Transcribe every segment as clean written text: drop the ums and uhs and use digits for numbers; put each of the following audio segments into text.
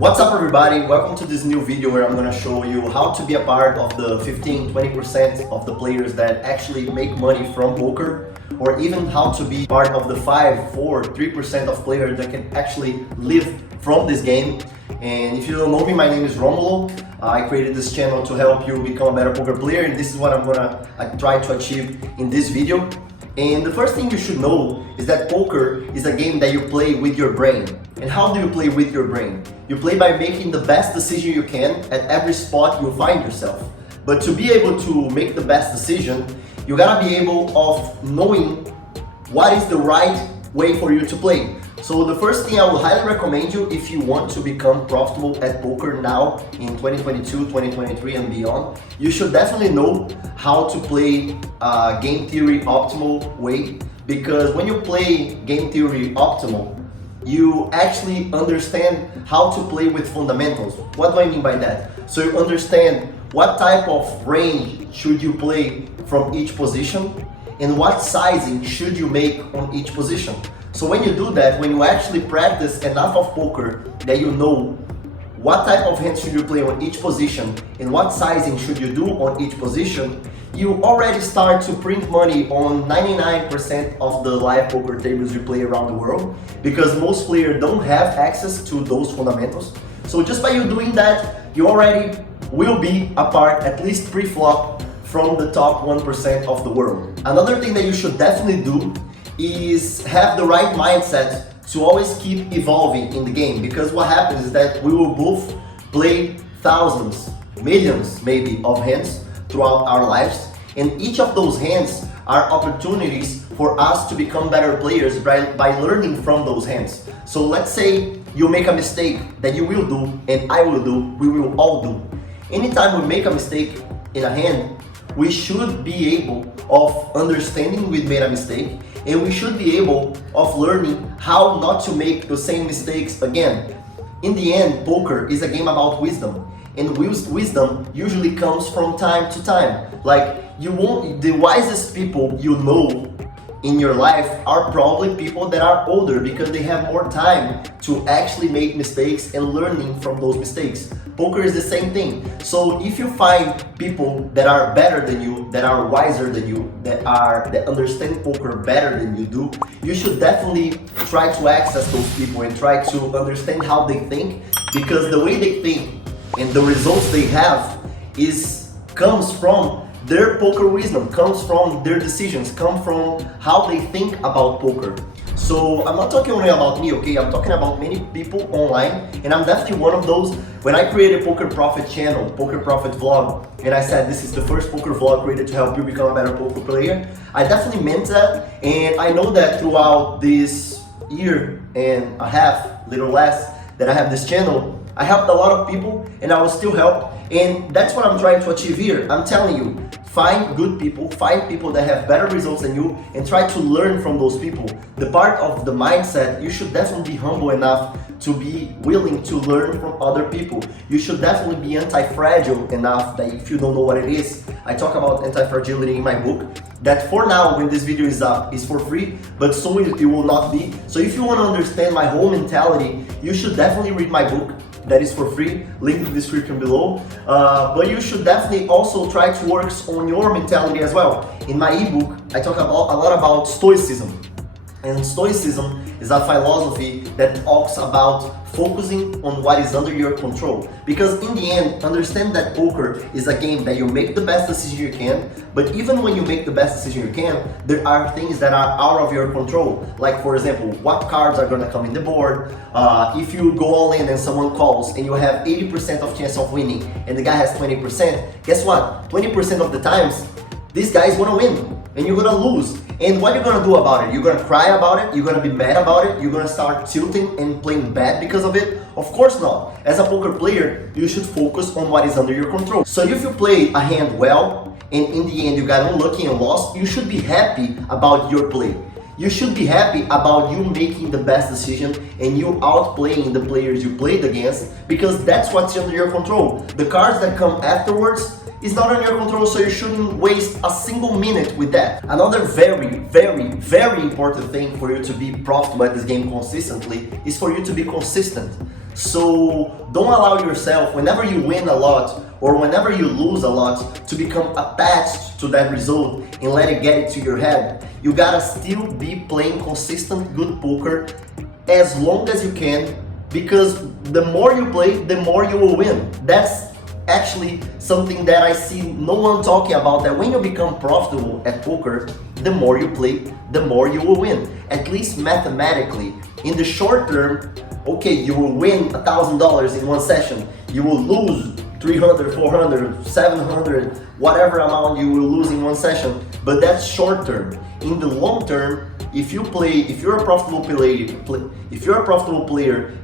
What's up everybody, welcome to this new video where I'm gonna show you how to be a part of the 15-20% of the players that actually make money from poker, or even how to be part of the 5-4-3% of players that can actually live from this game. And if you don't know me, my name is Romulo. I created this channel to help you become a better poker player, and this is what I'm gonna try to achieve in this video. And the first thing you should know is that poker is a game that you play with your brain. And how do you play with your brain? You play by making the best decision you can at every spot you find yourself. But to be able to make the best decision, you gotta be able of knowing what is the right way for you to play. So the first thing I would highly recommend you, if you want to become profitable at poker now in 2022, 2023 and beyond, you should definitely know how to play game theory optimal way. Because when you play game theory optimal, you actually understand how to play with fundamentals. What do I mean by that? So you understand what type of range should you play from each position and what sizing should you make on each position. So when you do that, when you actually practice enough of poker that you know what type of hands should you play on each position and what sizing should you do on each position, you already start to print money on 99% of the live poker tables you play around the world, because most players don't have access to those fundamentals. So just by you doing that, you already will be a part, at least pre-flop, from the top 1% of the world. Another thing that you should definitely do is have the right mindset to always keep evolving in the game, because what happens is that we will both play thousands, millions maybe of hands throughout our lives, and each of those hands are opportunities for us to become better players by learning from those hands. So let's say you make a mistake that you will do and I will do, we will all do. Anytime we make a mistake in a hand, we should be able of understanding we made a mistake, and we should be able of learning how not to make the same mistakes again. In the end, poker is a game about wisdom, and wisdom usually comes from time to time. Like, the wisest people you know in your life are probably people that are older, because they have more time to actually make mistakes and learning from those mistakes. Poker is the same thing. So if you find people that are better than you, that are wiser than you, that understand poker better than you do, you should definitely try to access those people and try to understand how they think, because the way they think and the results they have comes from their poker wisdom, comes from their decisions, come from how they think about poker. So I'm not talking only about me, okay? I'm talking about many people online, and I'm definitely one of those. When I created Poker Profit channel, Poker Profit vlog, and I said this is the first poker vlog created to help you become a better poker player, I definitely meant that, and I know that throughout this year and a half, little less, that I have this channel, I helped a lot of people, and I will still help, and that's what I'm trying to achieve here. I'm telling you, find good people, find people that have better results than you, and try to learn from those people. The part of the mindset, you should definitely be humble enough to be willing to learn from other people. You should definitely be anti-fragile enough that if you don't know what it is, I talk about anti-fragility in my book, that for now, when this video is up, is for free, but soon it will not be. So if you want to understand my whole mentality, you should definitely read my book. That is for free, link in the description below. But you should definitely also try to work on your mentality as well. In my ebook, I talk a lot about stoicism. And stoicism is a philosophy that talks about focusing on what is under your control. Because in the end, understand that poker is a game that you make the best decision you can, but even when you make the best decision you can, there are things that are out of your control. Like, for example, what cards are gonna come in the board. If you go all in and someone calls and you have 80% of chance of winning and the guy has 20%, guess what? 20% of the times, this guy is gonna win and you're gonna lose. And what you're gonna do about it? You're gonna cry about it? You're gonna be mad about it? You're gonna start tilting and playing bad because of it? Of course not. As a poker player, you should focus on what is under your control. So if you play a hand well, and in the end you got unlucky and lost, you should be happy about your play. You should be happy about you making the best decision and you outplaying the players you played against, because that's what's under your control. The cards that come afterwards is not under your control, so you shouldn't waste a single minute with that. Another very, very, very important thing for you to be profitable at this game consistently is for you to be consistent. So don't allow yourself, whenever you win a lot or whenever you lose a lot, to become attached to that result and let it get it to your head. You gotta still be playing consistent good poker as long as you can, because the more you play, the more you will win. That's actually something that I see no one talking about, that when you become profitable at poker, the more you play, the more you will win. At least mathematically. In the short term, okay, you will win $1,000 in one session, you will lose 300, 400, 700, whatever amount you will lose in one session, but that's short term. In the long term, if you're a profitable player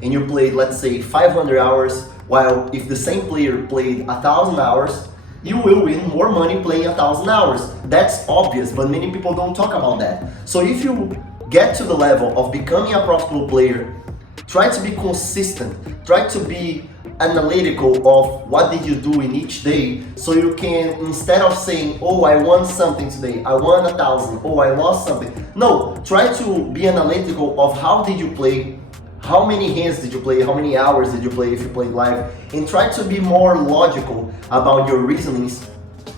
and you played, let's say, 500 hours, while if the same player played 1,000 hours, you will win more money playing 1,000 hours. That's obvious, but many people don't talk about that. So if you get to the level of becoming a profitable player, try to be consistent, try to be analytical of what did you do in each day, so you can, instead of saying, oh, I won something today, I won 1,000, oh, I lost something. No, try to be analytical of how did you play, how many hands did you play, how many hours did you play if you played live, and try to be more logical about your reasonings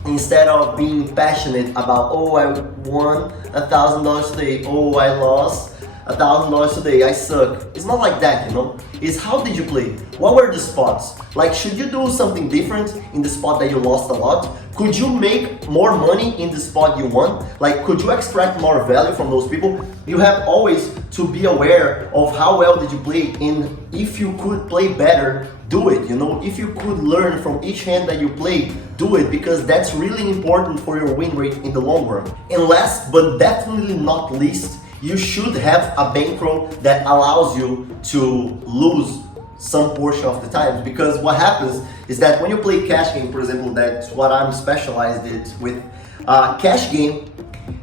instead of being passionate about, oh, I won $1,000 today, oh, I lost $1,000 today, I suck. It's not like that, you know? It's how did you play? What were the spots? Like, should you do something different in the spot that you lost a lot? Could you make more money in the spot you won? Like, could you extract more value from those people? You have always to be aware of how well did you play, and if you could play better, do it, you know? If you could learn from each hand that you play, do it, because that's really important for your win rate in the long run. And last but definitely not least, you should have a bankroll that allows you to lose some portion of the time, because what happens is that when you play cash game, for example, that's what I'm specialized in with, cash game,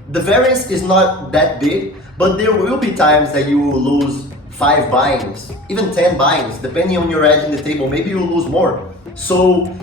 the variance is not that big, but there will be times that you will lose 5 buy-ins, even 10 buy-ins, depending on your edge in the table, maybe you'll lose more. So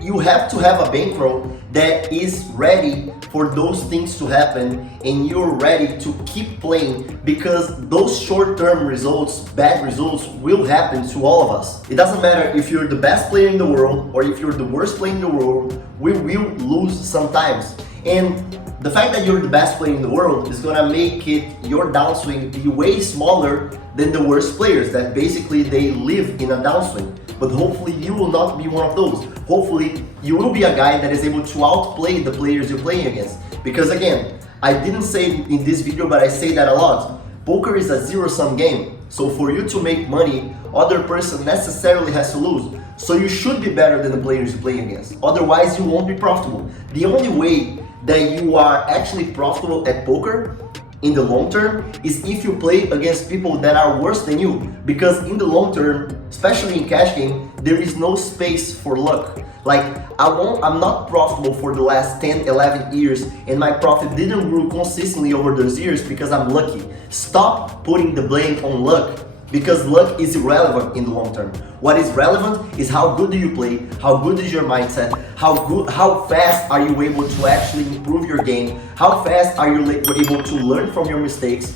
you have to have a bankroll that is ready for those things to happen, and you're ready to keep playing, because those short-term results, bad results, will happen to all of us. It doesn't matter if you're the best player in the world or if you're the worst player in the world, we will lose sometimes. And the fact that you're the best player in the world is gonna make your downswing be way smaller than the worst players that basically they live in a downswing. But hopefully you will not be one of those. Hopefully you will be a guy that is able to outplay the players you're playing against. Because again, I didn't say it in this video, but I say that a lot. Poker is a zero-sum game. So for you to make money, other person necessarily has to lose. So you should be better than the players you play against. Otherwise you won't be profitable. The only way that you are actually profitable at poker in the long term is if you play against people that are worse than you, because in the long term, especially in cash game, there is no space for luck. Like, I'm not profitable for the last 10, 11 years, and my profit didn't grow consistently over those years because I'm lucky. Stop putting the blame on luck, because luck is irrelevant in the long term. What is relevant is how good do you play, how good is your mindset, how fast are you able to actually improve your game, how fast are you able to learn from your mistakes,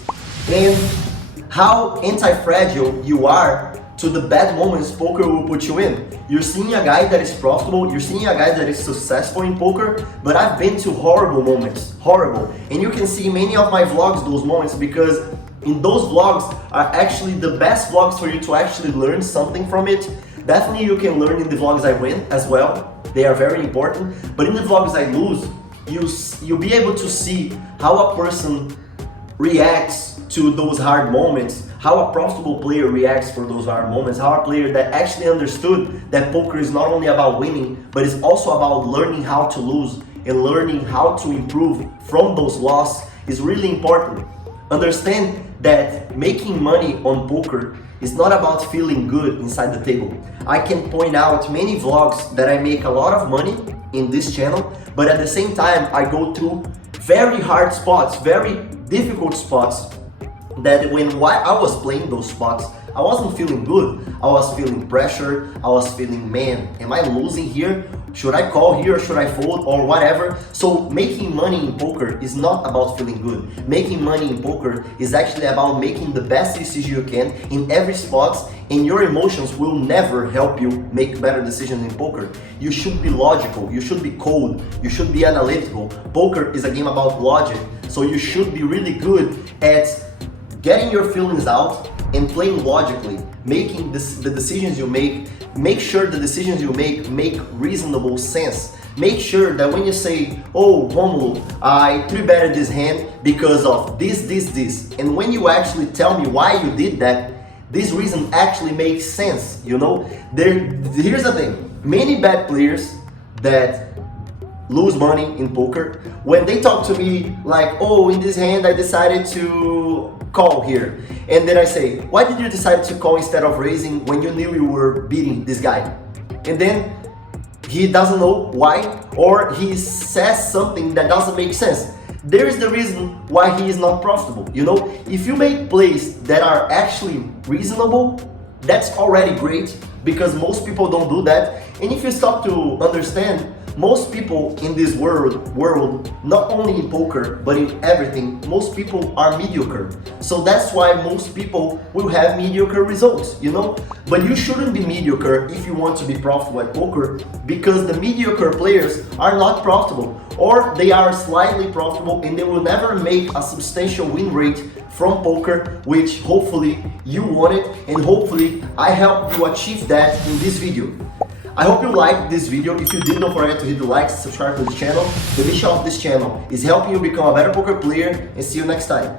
and how anti-fragile you are to the bad moments poker will put you in. You're seeing a guy that is profitable, you're seeing a guy that is successful in poker, but I've been to horrible moments, horrible. And you can see many of my vlogs those moments, because in those vlogs are actually the best vlogs for you to actually learn something from it. Definitely you can learn in the vlogs I win as well. They are very important. But in the vlogs I lose, you'll be able to see how a person reacts to those hard moments, how a profitable player reacts for those hard moments, how a player that actually understood that poker is not only about winning, but it's also about learning how to lose and learning how to improve from those losses is really important. Understand that making money on poker is not about feeling good inside the table. I can point out many vlogs that I make a lot of money in this channel, but at the same time I go through very hard spots, very difficult spots, that when I was playing those spots, I wasn't feeling good. I was feeling pressure. I was feeling, man, am I losing here? Should I call here or should I fold or whatever? So making money in poker is not about feeling good. Making money in poker is actually about making the best decision you can in every spot, and your emotions will never help you make better decisions in poker. You should be logical, you should be cold, you should be analytical. Poker is a game about logic, so you should be really good at getting your feelings out and playing logically, making the decisions you make sure the decisions you make reasonable sense. Make sure that when you say, oh, Romulo, I 3-betted this hand because of this, and when you actually tell me why you did that, this reason actually makes sense, you know? Here's the thing, many bad players that lose money in poker, when they talk to me like, oh, in this hand I decided to call here, and then I say, why did you decide to call instead of raising when you knew you were beating this guy? And then he doesn't know why, or he says something that doesn't make sense. There is the reason why he is not profitable, you know? If you make plays that are actually reasonable, that's already great, because most people don't do that. And if you stop to understand, most people in this world, not only in poker, but in everything, most people are mediocre. So that's why most people will have mediocre results, you know? But you shouldn't be mediocre if you want to be profitable at poker, because the mediocre players are not profitable, or they are slightly profitable and they will never make a substantial win rate from poker, which hopefully you want it, and hopefully I helped you achieve that in this video. I hope you liked this video. If you did, don't forget to hit the like, subscribe to the channel. The mission of this channel is helping you become a better poker player, and see you next time.